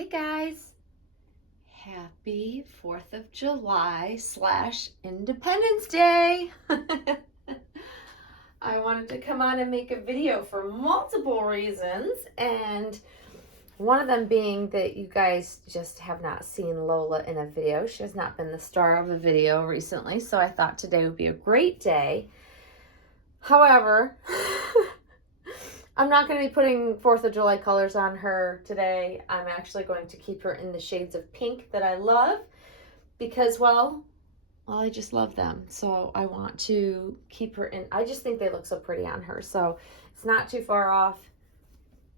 Hey guys, happy 4th of July / Independence Day. I wanted to come on and make a video for multiple reasons, and one of them being that you guys just have not seen Lola in a video. She has not been the star of a video recently, so I thought today would be a great day. However, I'm not going to be putting 4th of July colors on her today. I'm actually going to keep her in the shades of pink that I love because, well, I just love them. So I want to keep her in. I just think they look so pretty on her. So it's not too far off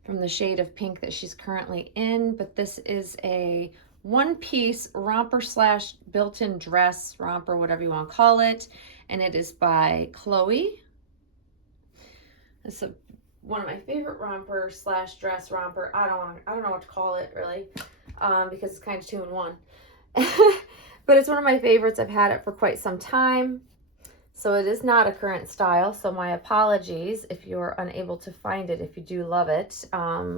from the shade of pink that she's currently in, but this is a one-piece romper / built-in dress, romper, whatever you want to call it, and it is by Chloe. It's one of my favorite romper / dress romper. I don't know what to call it really, because it's kind of 2 in 1. But it's one of my favorites. I've had it for quite some time. So it is not a current style. So my apologies if you're unable to find it, if you do love it.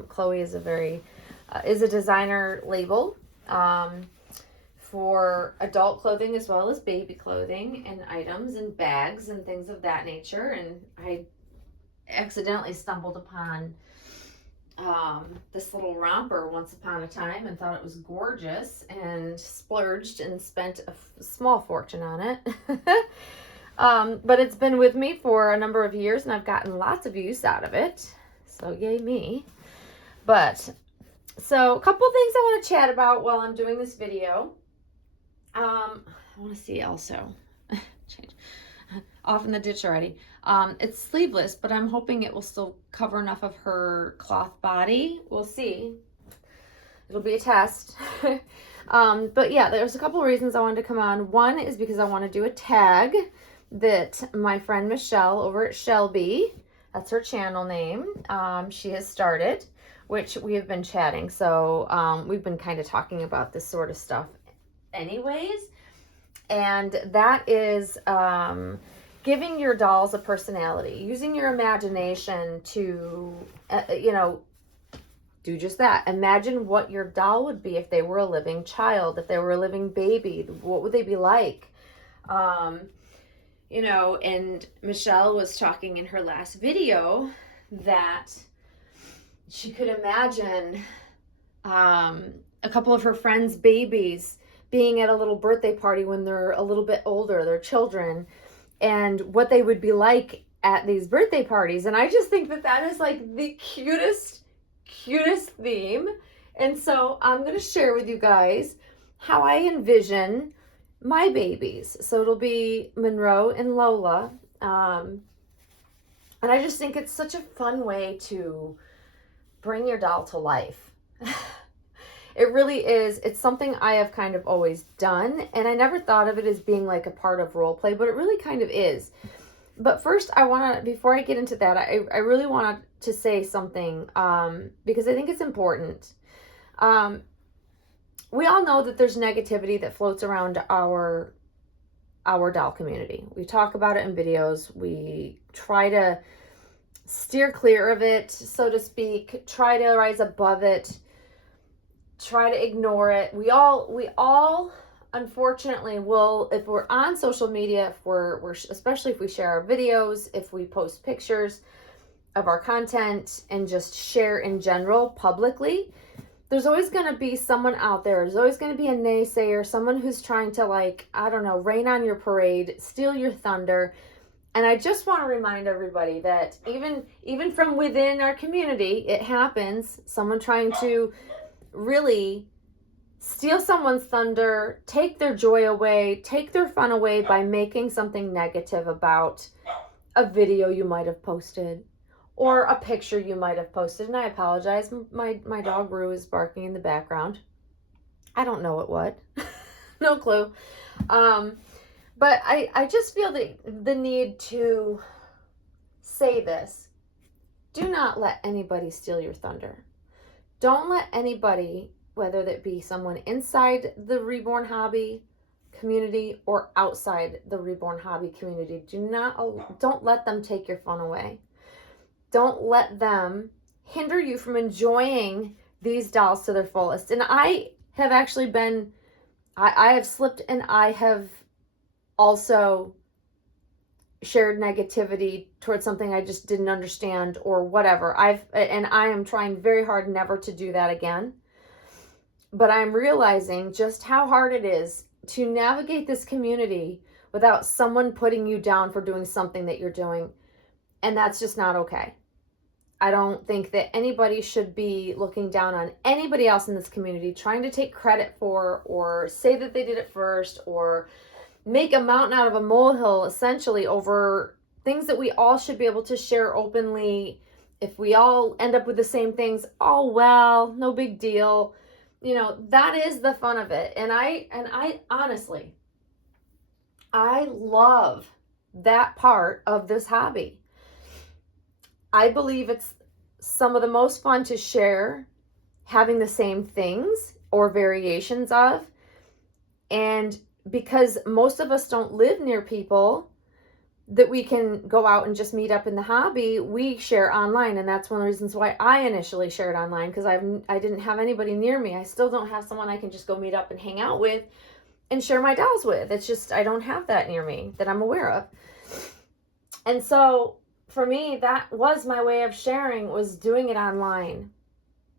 Chloe is a designer label for adult clothing as well as baby clothing and items and bags and things of that nature. And I accidentally stumbled upon this little romper once upon a time and thought it was gorgeous and splurged and spent a small fortune on it. But it's been with me for a number of years and I've gotten lots of use out of it. So yay me. But so a couple things I want to chat about while I'm doing this video. I want to see also. Change. Off in the ditch already. It's sleeveless, but I'm hoping it will still cover enough of her cloth body. We'll see. It'll be a test. But yeah, there's a couple of reasons I wanted to come on. One is because I want to do a tag that my friend Michelle over at Shelby, that's her channel name, she has started, which we have been chatting. So we've been kind of talking about this sort of stuff anyways. And that is giving your dolls a personality, using your imagination to, do just that. Imagine what your doll would be if they were a living child, if they were a living baby. What would they be like? And Michelle was talking in her last video that she could imagine a couple of her friends' babies being at a little birthday party when they're a little bit older, their children, and what they would be like at these birthday parties. And I just think that that is like the cutest theme. And so I'm going to share with you guys how I envision my babies. So it'll be Monroe and Lola. And I just think it's such a fun way to bring your doll to life. It really is. It's something I have kind of always done, and I never thought of it as being like a part of role play, but it really kind of is. But first, before I get into that, I really want to say something, because I think it's important. We all know that there's negativity that floats around our doll community. We talk about it in videos. We try to steer clear of it, so to speak, try to rise above it, try to ignore it. We all unfortunately will, if we're on social media, if we're especially if we share our videos, if we post pictures of our content and just share in general publicly, there's always going to be someone out there. There's always going to be a naysayer, someone who's trying to, like, I don't know, rain on your parade, steal your thunder. And I just want to remind everybody that even from within our community, it happens. Someone trying to really steal someone's thunder, take their joy away, take their fun away by making something negative about a video you might have posted or a picture you might have posted. And I apologize. My dog Rue is barking in the background. I don't know what. No clue. But I just feel the need to say this. Do not let anybody steal your thunder. Don't let anybody, whether that be someone inside the Reborn Hobby community or outside the Reborn Hobby community, don't let them take your fun away. Don't let them hinder you from enjoying these dolls to their fullest. And I have actually been, I have slipped, and I have also shared negativity towards something I just didn't understand or whatever. I am trying very hard never to do that again. But I'm realizing just how hard it is to navigate this community without someone putting you down for doing something that you're doing. And that's just not okay. I don't think that anybody should be looking down on anybody else in this community, trying to take credit for, or say that they did it first, or make a mountain out of a molehill, essentially, over things that we all should be able to share openly. If we all end up with the same things, oh well, no big deal. You know, that is the fun of it. And I honestly, I love that part of this hobby. I believe it's some of the most fun to share, having the same things or variations of. And because most of us don't live near people that we can go out and just meet up in the hobby, we share online. And that's one of the reasons why I initially shared online, because I didn't have anybody near me. I still don't have someone I can just go meet up and hang out with and share my dolls with. It's just, I don't have that near me that I'm aware of. And so for me, that was my way of sharing, was doing it online.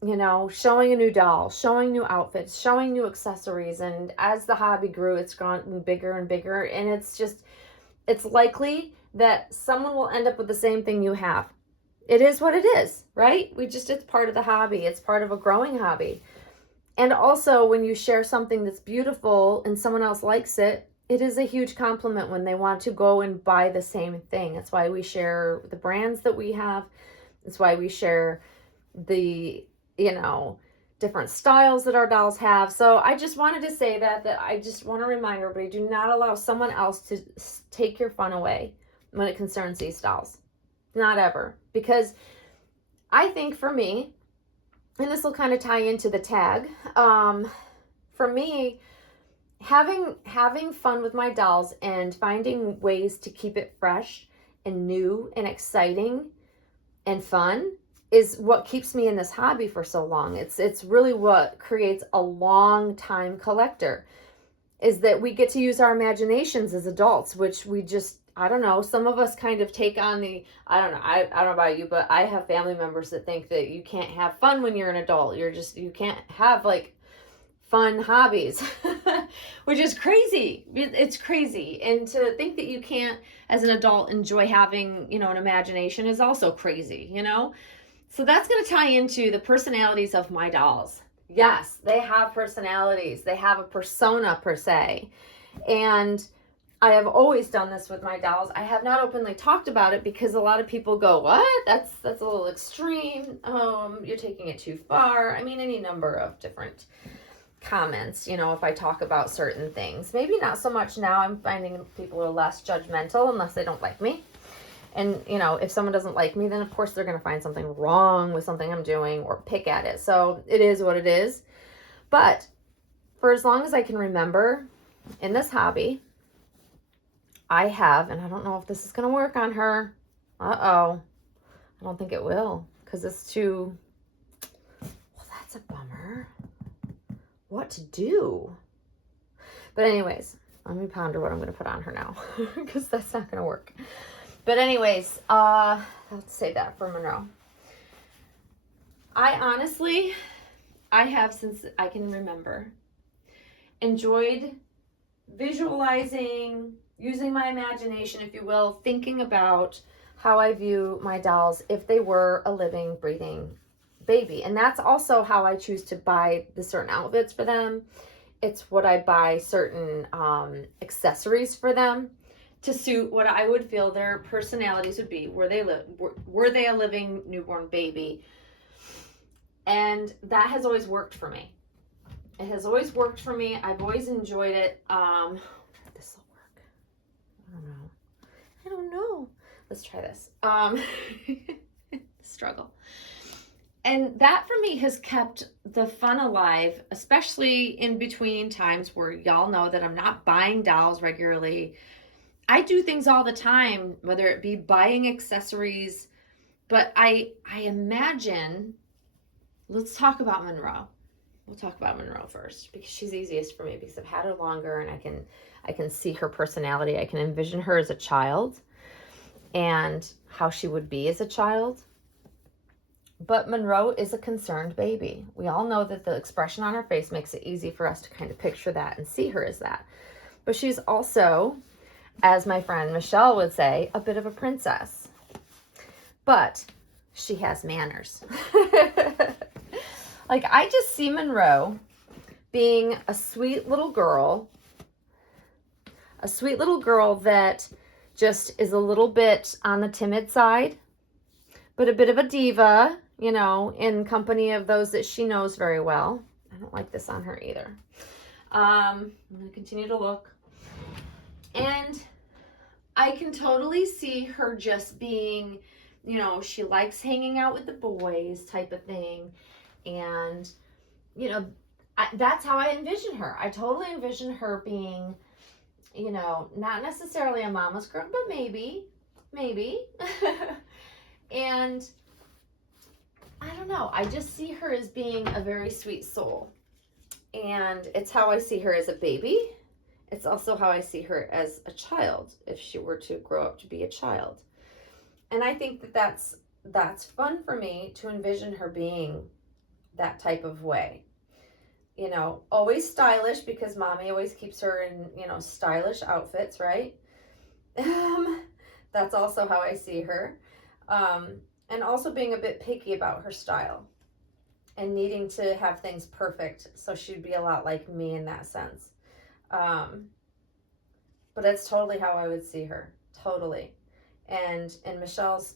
You know, showing a new doll, showing new outfits, showing new accessories. And as the hobby grew, it's gotten bigger and bigger. And it's likely that someone will end up with the same thing you have. It is what it is, right? It's part of the hobby. It's part of a growing hobby. And also, when you share something that's beautiful and someone else likes it, it is a huge compliment when they want to go and buy the same thing. That's why we share the brands that we have. That's why we share the, different styles that our dolls have. So I just wanted to say that I just want to remind everybody, do not allow someone else to take your fun away when it concerns these dolls. Not ever. Because I think for me, and this will kind of tie into the tag, for me, having fun with my dolls and finding ways to keep it fresh and new and exciting and fun is what keeps me in this hobby for so long. It's really what creates a long time collector, is that we get to use our imaginations as adults, which we just, I don't know, some of us kind of take on I don't know about you, but I have family members that think that you can't have fun when you're an adult. You can't have like fun hobbies, which is crazy. It's crazy. And to think that you can't, as an adult, enjoy having, an imagination is also crazy, So that's going to tie into the personalities of my dolls. Yes, they have personalities. They have a persona per se. And I have always done this with my dolls. I have not openly talked about it because a lot of people go, what? That's a little extreme. You're taking it too far. I mean, any number of different comments, if I talk about certain things. Maybe not so much now. I'm finding people are less judgmental unless they don't like me. And, if someone doesn't like me, then of course they're going to find something wrong with something I'm doing or pick at it. So it is what it is. But for as long as I can remember in this hobby, I have, and I don't know if this is going to work on her. I don't think it will, because it's too, well, that's a bummer. What to do? But anyways, let me ponder what I'm going to put on her now, because that's not going to work. But anyways, let's say that for Monroe. I honestly, have, since I can remember, enjoyed visualizing, using my imagination, if you will, thinking about how I view my dolls if they were a living, breathing baby. And that's also how I choose to buy the certain outfits for them. It's what I buy certain accessories for them to suit what I would feel their personalities would be. Were they a living newborn baby? And that has always worked for me. It has always worked for me. I've always enjoyed it. This will work. I don't know. Let's try this. Struggle. And that for me has kept the fun alive, especially in between times where y'all know that I'm not buying dolls regularly. I do things all the time, whether it be buying accessories, but I imagine let's talk about Monroe. We'll talk about Monroe first because she's easiest for me because I've had her longer and I can see her personality. I can envision her as a child and how she would be as a child. But Monroe is a concerned baby. We all know that the expression on her face makes it easy for us to kind of picture that and see her as that. But she's also, as my friend Michelle would say, a bit of a princess. But she has manners. Like, I just see Monroe being a sweet little girl that just is a little bit on the timid side, but a bit of a diva, you know, in company of those that she knows very well. I don't like this on her either. I'm going to continue to look. And I can totally see her just being, you know, she likes hanging out with the boys type of thing. And, you know, that's how I envision her. I totally envision her being, you know, not necessarily a mama's girl, but maybe. And I don't know. I just see her as being a very sweet soul. And it's how I see her as a baby. It's also how I see her as a child, if she were to grow up to be a child. And I think that that's fun for me to envision her being that type of way. You know, always stylish because mommy always keeps her in, you know, stylish outfits, right? That's also how I see her. And also being a bit picky about her style and needing to have things perfect. So she'd be a lot like me in that sense. But that's totally how I would see her. Totally. And in Michelle's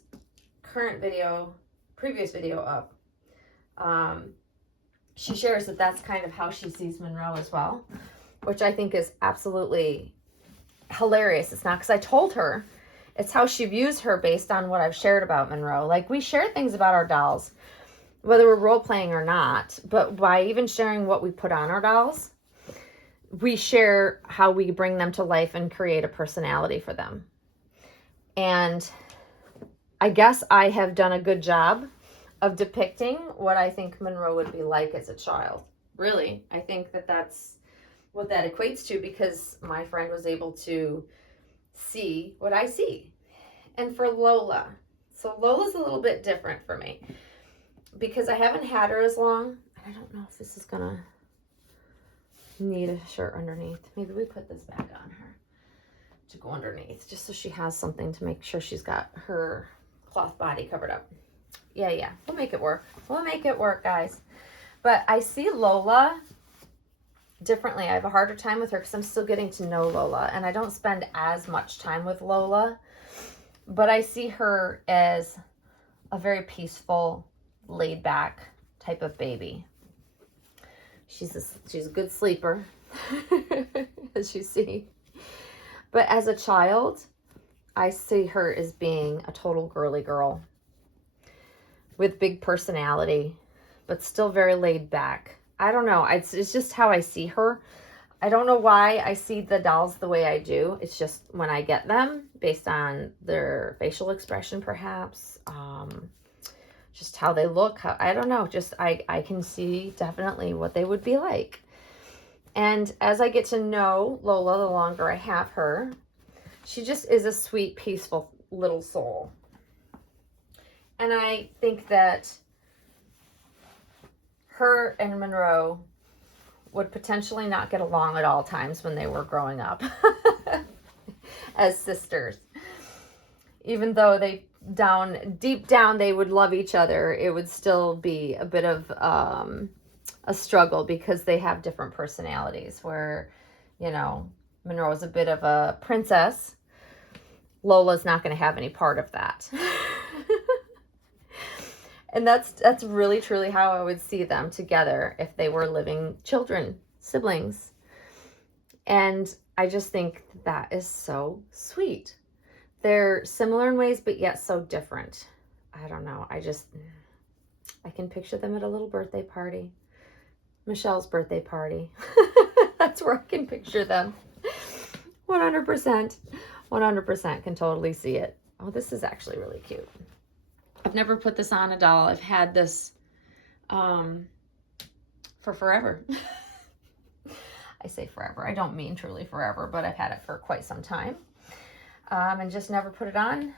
previous video up, she shares that that's kind of how she sees Monroe as well, which I think is absolutely hilarious. It's not because I told her. It's how she views her based on what I've shared about Monroe. Like, we share things about our dolls, whether we're role-playing or not, but by even sharing what we put on our dolls, we share how we bring them to life and create a personality for them. And I guess I have done a good job of depicting what I think Monroe would be like as a child. Really, I think that that's what that equates to because my friend was able to see what I see. And for Lola, so Lola's a little bit different for me because I haven't had her as long. I don't know if this is gonna need a shirt underneath. Maybe we put this back on her to go underneath just so she has something to make sure she's got her cloth body covered up. Yeah, we'll make it work. We'll make it work, guys. But I see Lola differently. I have a harder time with her because I'm still getting to know Lola, and I don't spend as much time with Lola, but I see her as a very peaceful, laid back type of baby. She's a good sleeper, as you see. But as a child, I see her as being a total girly girl with big personality, but still very laid back. I don't know. It's just how I see her. I don't know why I see the dolls the way I do. It's just when I get them, based on their facial expression, perhaps. Just how they look. I don't know. Just I can see definitely what they would be like. And as I get to know Lola, the longer I have her, she just is a sweet, peaceful little soul. And I think that her and Monroe would potentially not get along at all times when they were growing up as sisters. Even though deep down they would love each other, it would still be a bit of a struggle because they have different personalities where, you know, Monroe's a bit of a princess. Lola's not going to have any part of that. And that's really, truly how I would see them together if they were living children, siblings. And I just think that is so sweet. They're similar in ways, but yet so different. I don't know. I can picture them at a little birthday party. Michelle's birthday party. That's where I can picture them. 100%. 100% can totally see it. Oh, this is actually really cute. I've never put this on a doll. I've had this for forever. I say forever. I don't mean truly forever, but I've had it for quite some time. And just never put it on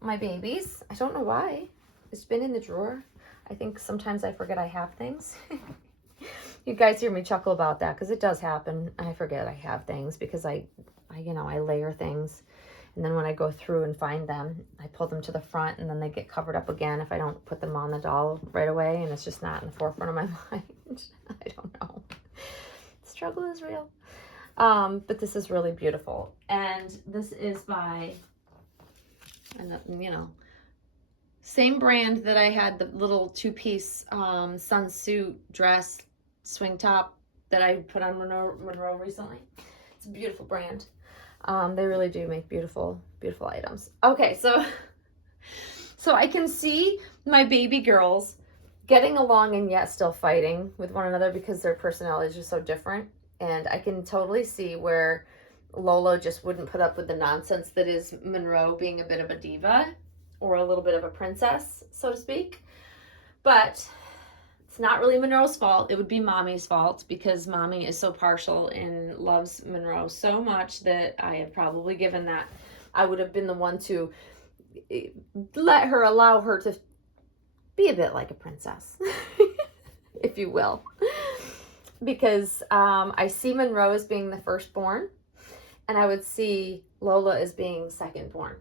my babies. I don't know why. It's been in the drawer. I think sometimes I forget I have things. You guys hear me chuckle about that because it does happen. I forget I have things because I layer things. And then when I go through and find them, I pull them to the front and then they get covered up again if I don't put them on the doll right away, and it's just not in the forefront of my mind. I don't know. Struggle is real. But this is really beautiful. And this is by, same brand that I had the little two-piece sunsuit dress swing top that I put on Monroe recently. It's a beautiful brand. They really do make beautiful, beautiful items. Okay, so I can see my baby girls getting along and yet still fighting with one another because their personalities are so different. And I can totally see where Lola just wouldn't put up with the nonsense that is Monroe being a bit of a diva or a little bit of a princess, so to speak. But it's not really Monroe's fault. It would be Mommy's fault because Mommy is so partial and loves Monroe so much that I had probably given that. I would have been the one to allow her to be a bit like a princess, if you will. Because I see Monroe as being the firstborn, and I would see Lola as being secondborn.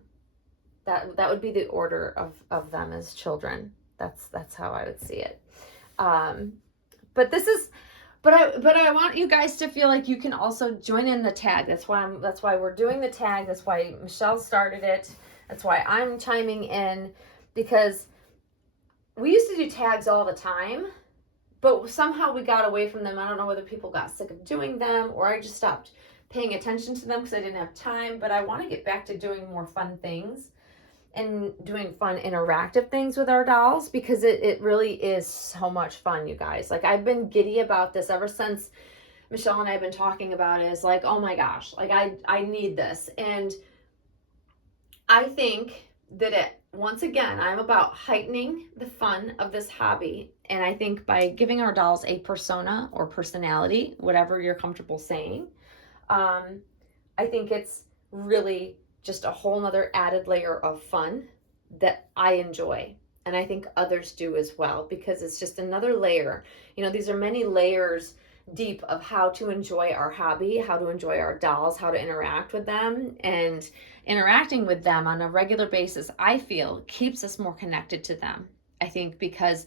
That would be the order of them as children. That's how I would see it. But I want you guys to feel like you can also join in the tag. That's why we're doing the tag. That's why Michelle started it. That's why I'm chiming in, because we used to do tags all the time, but somehow we got away from them. I don't know whether people got sick of doing them or I just stopped paying attention to them because I didn't have time, but I want to get back to doing more fun things and doing fun interactive things with our dolls, because it really is so much fun, you guys. Like, I've been giddy about this ever since Michelle and I have been talking about it. It's like, oh my gosh, like I need this. And I think that once again, I'm about heightening the fun of this hobby. And I think by giving our dolls a persona or personality, whatever you're comfortable saying, I think it's really just a whole nother added layer of fun that I enjoy. And I think others do as well, because it's just another layer. These are many layers deep of how to enjoy our hobby, how to enjoy our dolls, how to interact with them. And interacting with them on a regular basis, I feel, keeps us more connected to them. I think because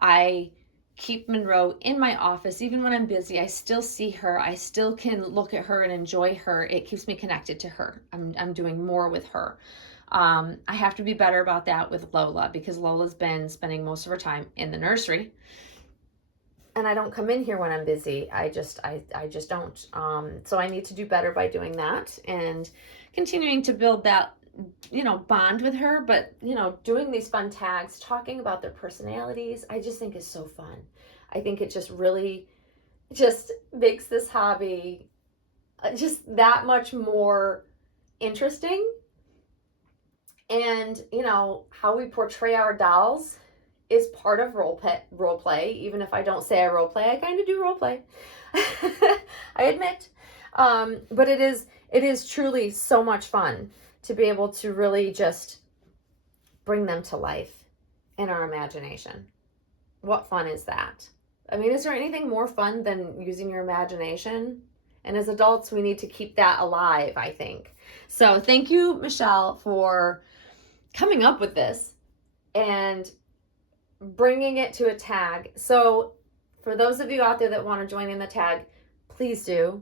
I keep Monroe in my office, even when I'm busy, I still see her. I still can look at her and enjoy her. It keeps me connected to her. I'm doing more with her. I have to be better about that with Lola, because Lola's been spending most of her time in the nursery. And I don't come in here when I'm busy. I just don't. So I need to do better by doing that and continuing to build that, bond with her. But, doing these fun tags, talking about their personalities, I just think is so fun. I think it just really just makes this hobby just that much more interesting. And, how we portray our dolls is part of role play. Even if I don't say I role play, I kind of do role play. I admit. But it is truly so much fun to be able to really just bring them to life in our imagination. What fun is that? I mean, is there anything more fun than using your imagination? And as adults, we need to keep that alive, I think. So thank you, Michelle, for coming up with this and bringing it to a tag. So for those of you out there that want to join in the tag, please do.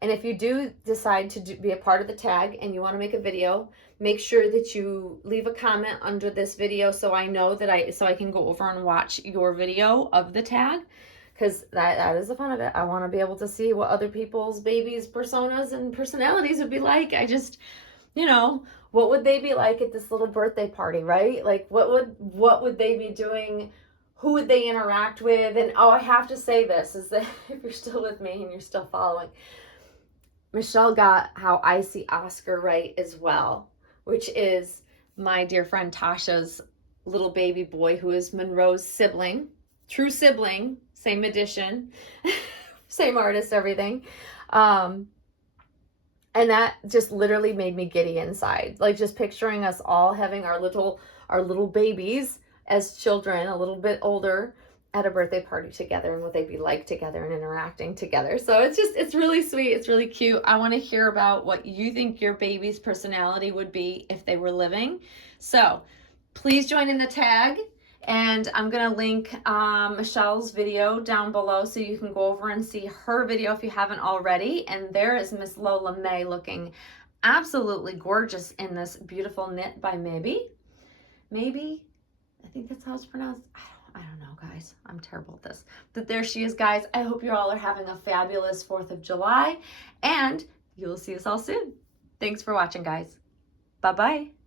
And if you do decide to be a part of the tag and you want to make a video, make sure that you leave a comment under this video so I know that so I can go over and watch your video of the tag, because that is the fun of it. I want to be able to see what other people's babies' personas and personalities would be like. I just, what would they be like at this little birthday party, right? Like, what would they be doing? Who would they interact with? And I have to say this, is that if you're still with me and you're still following, Michelle got how I see Oscar right as well, which is my dear friend Tasha's little baby boy, who is Monroe's sibling, true sibling, same edition, same artist, everything. And that just literally made me giddy inside. Like just picturing us all having our little babies as children, a little bit older, at a birthday party together and what they'd be like together and interacting together. So it's really sweet. It's really cute. I want to hear about what you think your baby's personality would be if they were living. So please join in the tag. And I'm going to link Michelle's video down below so you can go over and see her video if you haven't already. And there is Miss Lola May looking absolutely gorgeous in this beautiful knit by Maybe. I think that's how it's pronounced. I don't know, guys. I'm terrible at this. But there she is, guys. I hope you all are having a fabulous 4th of July. And you'll see us all soon. Thanks for watching, guys. Bye-bye.